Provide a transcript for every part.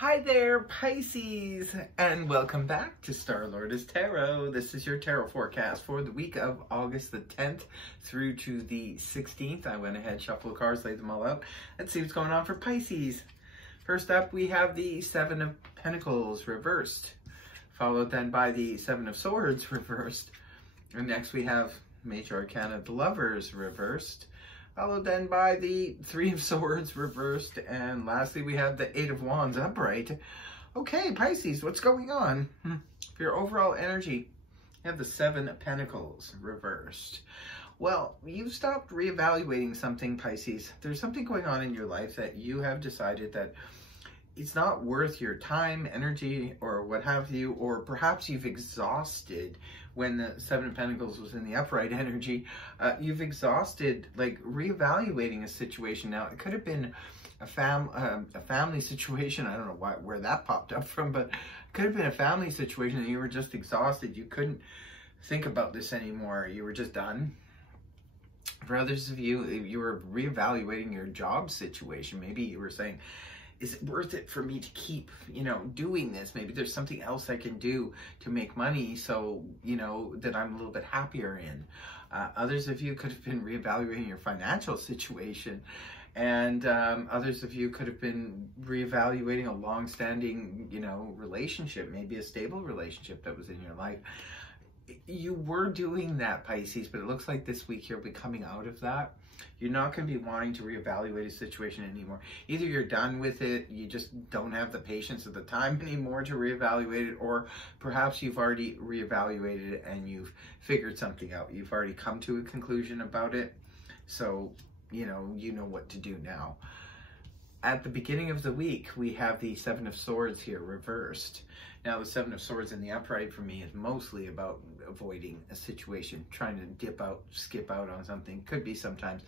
Hi there, Pisces, and welcome back to Star Lord's Tarot. This is your tarot forecast for the week of August the 10th through to the 16th. I went ahead, shuffled cards, laid them all out. Let's see what's going on for Pisces. First up, we have the Seven of Pentacles reversed, followed then by the Seven of Swords reversed. And next we have Major Arcana, the Lovers reversed, followed then by the Three of Swords reversed, and lastly we have the Eight of Wands upright. Okay, Pisces, what's going on? For your overall energy, you have the Seven of Pentacles reversed. Well, you've stopped reevaluating something, Pisces. There's something going on in your life that you have decided that it's not worth your time, energy, or what have you, or perhaps you've exhausted when the Seven of Pentacles was in the upright energy. You've exhausted, like, reevaluating a situation. Now, it could have been a family situation. I don't know where that popped up from, but it could have been a family situation and you were just exhausted. You couldn't think about this anymore. You were just done. For others of you, you were reevaluating your job situation. Maybe you were saying, is it worth it for me to keep, doing this? Maybe there's something else I can do to make money so, that I'm a little bit happier in. Others of you could have been reevaluating your financial situation. And others of you could have been reevaluating a long-standing, relationship, maybe a stable relationship that was in your life. You were doing that, Pisces, but it looks like this week you'll be coming out of that. You're not going to be wanting to reevaluate a situation anymore. Either you're done with it, you just don't have the patience or the time anymore to reevaluate it, or perhaps you've already reevaluated it and you've figured something out. You've already come to a conclusion about it, so you know what to do now. At the beginning of the week, we have the Seven of Swords here reversed. Now, the Seven of Swords in the upright for me is mostly about avoiding a situation, trying to dip out, skip out on something. Could be sometimes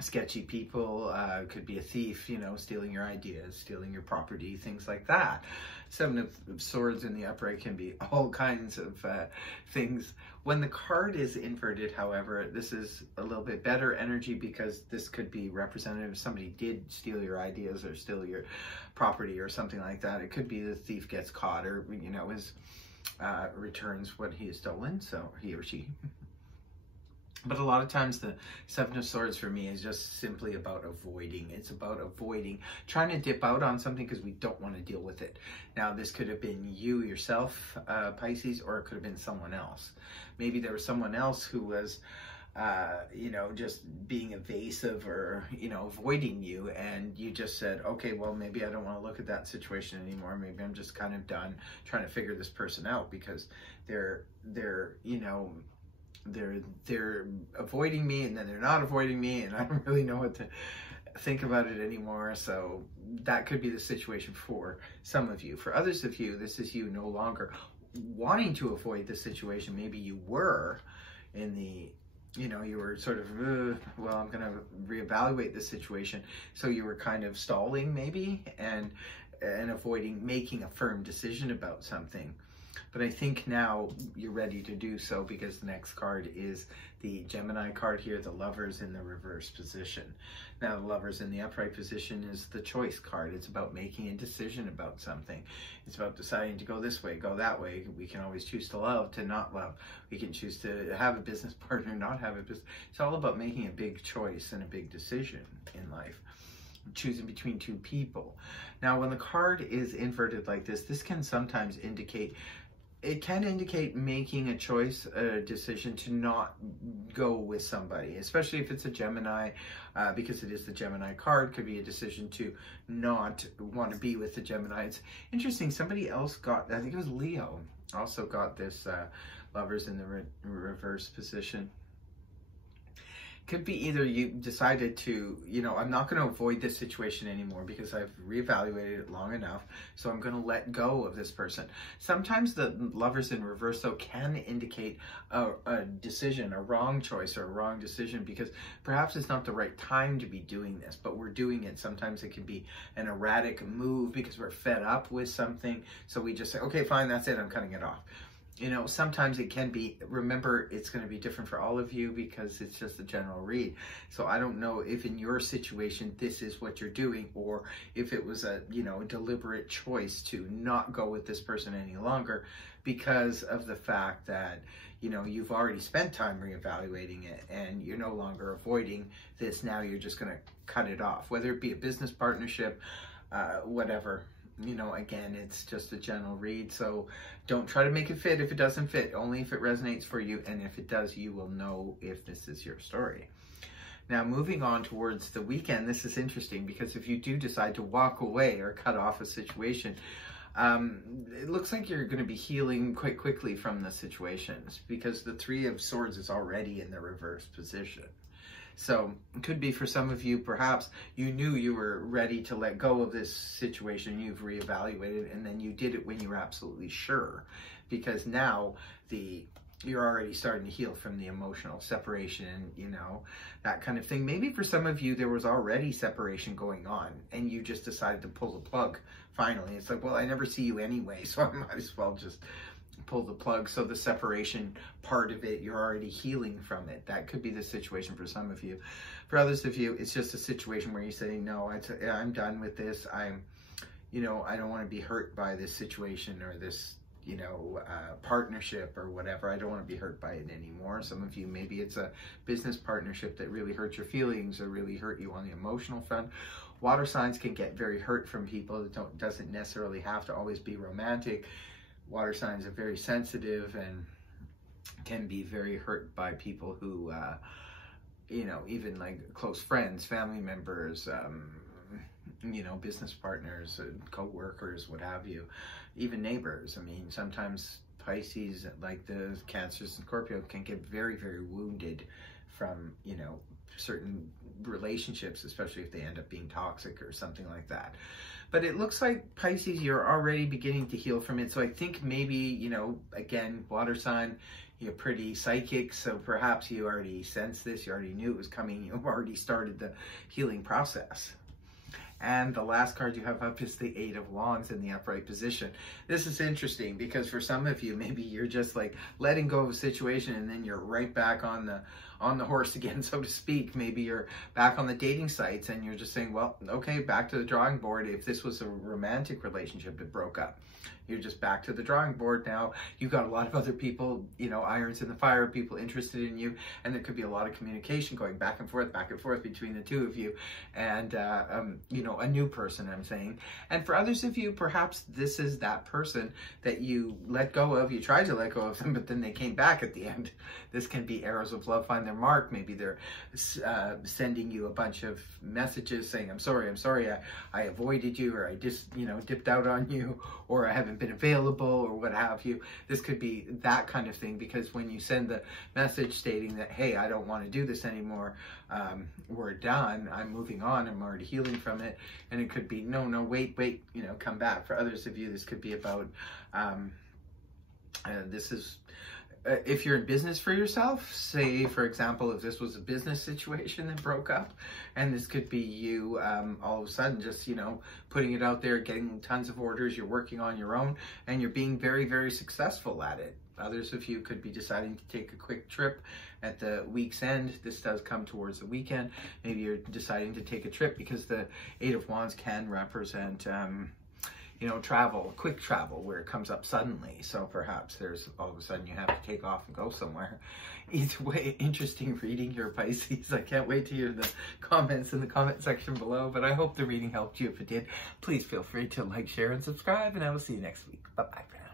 sketchy people, could be a thief, stealing your ideas, stealing your property, things like that. Seven of Swords in the upright can be all kinds of things. When the card is inverted, however, this is a little bit better energy because this could be representative if somebody did steal your ideas or steal your property or something like that. It could be the thief gets caught or, returns what he has stolen, so he or she. But a lot of times the Seven of Swords for me is just simply about avoiding. It's about avoiding, trying to dip out on something because we don't want to deal with it. Now, this could have been you yourself, Pisces, or it could have been someone else. Maybe there was someone else who was, just being evasive or, avoiding you. And you just said, okay, well, maybe I don't want to look at that situation anymore. Maybe I'm just kind of done trying to figure this person out because they're avoiding me and then they're not avoiding me and I don't really know what to think about it anymore. So that could be the situation for some of you. For others of you, this is you no longer wanting to avoid the situation. Maybe you were in the, you were sort of, well, I'm going to reevaluate the situation. So you were kind of stalling maybe and avoiding making a firm decision about something. But I think now you're ready to do so because the next card is the Gemini card here, the Lovers in the reverse position. Now, the Lovers in the upright position is the Choice card. It's about making a decision about something. It's about deciding to go this way, go that way. We can always choose to love, to not love. We can choose to have a business partner, not have a business. It's all about making a big choice and a big decision in life. Choosing between two people. Now, when the card is inverted like this can sometimes indicate making a choice, a decision to not go with somebody, especially if it's a Gemini, because it is the Gemini card. Could be a decision to not want to be with the Gemini. It's interesting, somebody else got, I think it was Leo, also got this Lovers in the reverse position. Could be either you decided to, I'm not going to avoid this situation anymore because I've reevaluated it long enough, so I'm going to let go of this person. Sometimes the Lovers in reverse, though, can indicate a decision, a wrong choice or a wrong decision because perhaps it's not the right time to be doing this, but we're doing it. Sometimes it can be an erratic move because we're fed up with something, so we just say, okay, fine, that's it, I'm cutting it off. you know, sometimes it can be, remember, it's going to be different for all of you because it's just a general read. So I don't know if in your situation, this is what you're doing, or if it was a, you know, deliberate choice to not go with this person any longer because of the fact that, you know, you've already spent time reevaluating it and you're no longer avoiding this. Now you're just going to cut it off, whether it be a business partnership, whatever. You know, again, it's just a general read, so don't try to make it fit if it doesn't fit, only if it resonates for you, and if it does, you will know if this is your story. Now, moving on towards the weekend, this is interesting because if you do decide to walk away or cut off a situation, it looks like you're going to be healing quite quickly from the situations because the Three of Swords is already in the reverse position. So it could be for some of you, perhaps you knew you were ready to let go of this situation, you've reevaluated, and then you did it when you were absolutely sure, because now you're already starting to heal from the emotional separation, you know, that kind of thing. Maybe for some of you, there was already separation going on and you just decided to pull the plug finally. It's like, well, I never see you anyway, so I might as well just pull the plug. So the separation part of it, you're already healing from it. That could be the situation for some of you. For others of you, it's just a situation where you say, no, I'm done with this. You know, I don't want to be hurt by this situation or this, you know, partnership or whatever. I don't want to be hurt by it anymore. Some of you, maybe it's a business partnership that really hurt your feelings or really hurt you on the emotional front. Water signs can get very hurt from people. It doesn't necessarily have to always be romantic. Water signs are very sensitive and can be very hurt by people who, you know, even like close friends, family members, you know, business partners, co-workers, what have you, even neighbors. I mean, sometimes Pisces, like the Cancers and Scorpio, can get very, very wounded from, you know, certain relationships, especially if they end up being toxic or something like that. But it looks like, Pisces, you're already beginning to heal from it. So I think maybe, you know, again, water sign, you're pretty psychic. So perhaps you already sensed this. You already knew it was coming. You've already started the healing process. And the last card you have up is the Eight of Wands in the upright position. This is interesting because for some of you, maybe you're just like letting go of a situation and then you're right back on the horse again, so to speak. Maybe you're back on the dating sites and you're just saying, well, okay, back to the drawing board. If this was a romantic relationship that broke up, you're just back to the drawing board now. You've got a lot of other people, you know, irons in the fire, people interested in you, and there could be a lot of communication going back and forth between the two of you, and, you know, a new person, I'm saying. And for others of you, perhaps this is that person that you let go of. You tried to let go of them, but then they came back at the end. This can be arrows of love find their mark. Maybe they're sending you a bunch of messages saying, I'm sorry, I avoided you, or I just, you know, dipped out on you, or I haven't been available, or what have you. This could be that kind of thing, because when you send the message stating that, hey, I don't want to do this anymore, we're done, I'm moving on, I'm already healing from it, and it could be, no, wait, you know, come back. For others of you, this could be about, this is, if you're in business for yourself, say, for example, if this was a business situation that broke up, and this could be you all of a sudden just, you know, putting it out there, getting tons of orders, you're working on your own, and you're being very, very successful at it. Others of you could be deciding to take a quick trip at the week's end. This does come towards the weekend. Maybe you're deciding to take a trip because the Eight of Wands can represent you know, travel, quick travel, where it comes up suddenly. So perhaps there's all of a sudden you have to take off and go somewhere. Either way, interesting reading here, Pisces. I can't wait to hear the comments in the comment section below, but I hope the reading helped you. If it did, please feel free to like, share, and subscribe, and I will see you next week. Bye-bye for now.